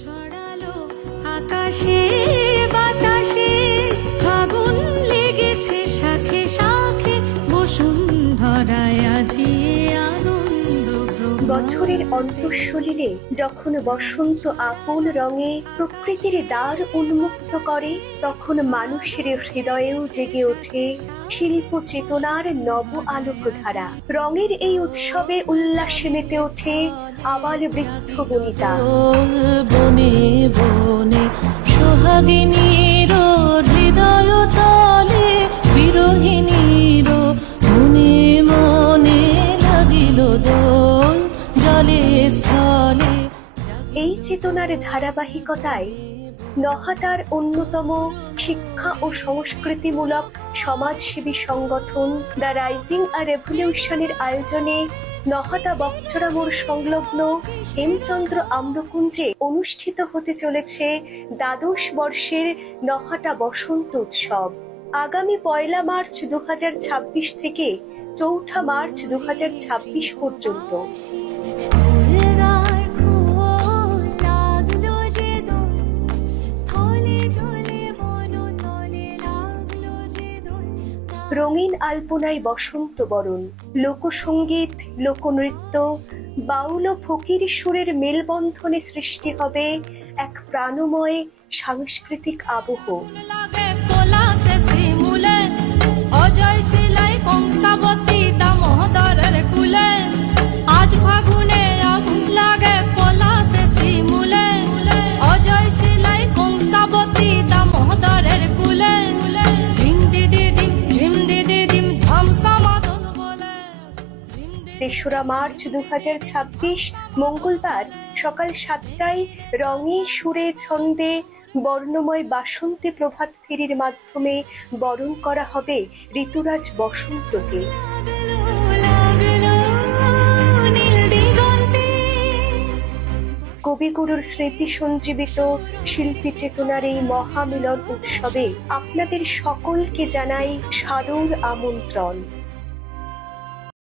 ছড়ালো আকাশে বাতাসে, ফাগুন লেগেছে শাখে শাখে, বসুন্ধরায় আজি আনন্দ প্রবাহ। বছরের অন্তঃসলিলে যখন বসন্ত আপন রঙে প্রকৃতির দ্বার উন্মুক্ত করে, তখন মানুষের হৃদয়েও জেগে ওঠে শিল্প চেতনার নব আলোকধারা। রঙের এই উৎসবে উল্লাসে মেতে ওঠে আবাল বৃদ্ধ বনিতা। বনে বনে সোহাগিনীর হৃদয় তলে, বিরোহিণীর মনে মনে লাগিল দোল, জলে স্থলে। এই চেতনার ধারাবাহিকতায় নহাটার অন্যতম শিক্ষা ও সংস্কৃতিমূলক সমাজসেবী সংগঠন দ্য রাইজিং আ রেভলিউশনের আয়োজনে নহাটা বকচড়া মোড় সংলগ্ন হেমচন্দ্র আম্রকুঞ্জে অনুষ্ঠিত হতে চলেছে দ্বাদশ বর্ষের নহাটা বসন্ত উৎসব। আগামী 1 মার্চ 2026 থেকে 4 মার্চ 2026 পর্যন্ত। রঙিন আলপনায় বসন্ত বরণ, লোকসঙ্গীত, লোকনৃত্য, বাউল ও ফকির সুরের মেলবন্ধনে সৃষ্টি হবে এক প্রাণময় সাংস্কৃতিক আবহ। লাগে পলাশে শিমুলে, অজয় শিলাই কংসাবতী দামোদরের কুলে। আজ ফাগুনে আগুন লাগে পলাশে শিমুলে, অজয় শিলাই কংসাবতী দামোদরের কুলে। ধিম দিদি দিম, ধিম দিদি দিম, ধাম সমাদন বলে। 3রা মার্চ 2026 মঙ্গলবার সকাল 7টায় রঙে সুরে ছন্দে বর্ণময় বাসন্তী প্রভাত ফেরির মাধ্যমে বরণ করা হবে ঋতুরাজ বসন্তকে। কবিগুরুর স্মৃতি সঞ্জীবিত শিল্পী চেতনার এই মহামিলন উৎসবে আপনাদের সকলকে জানাই সাদর আমন্ত্রণ।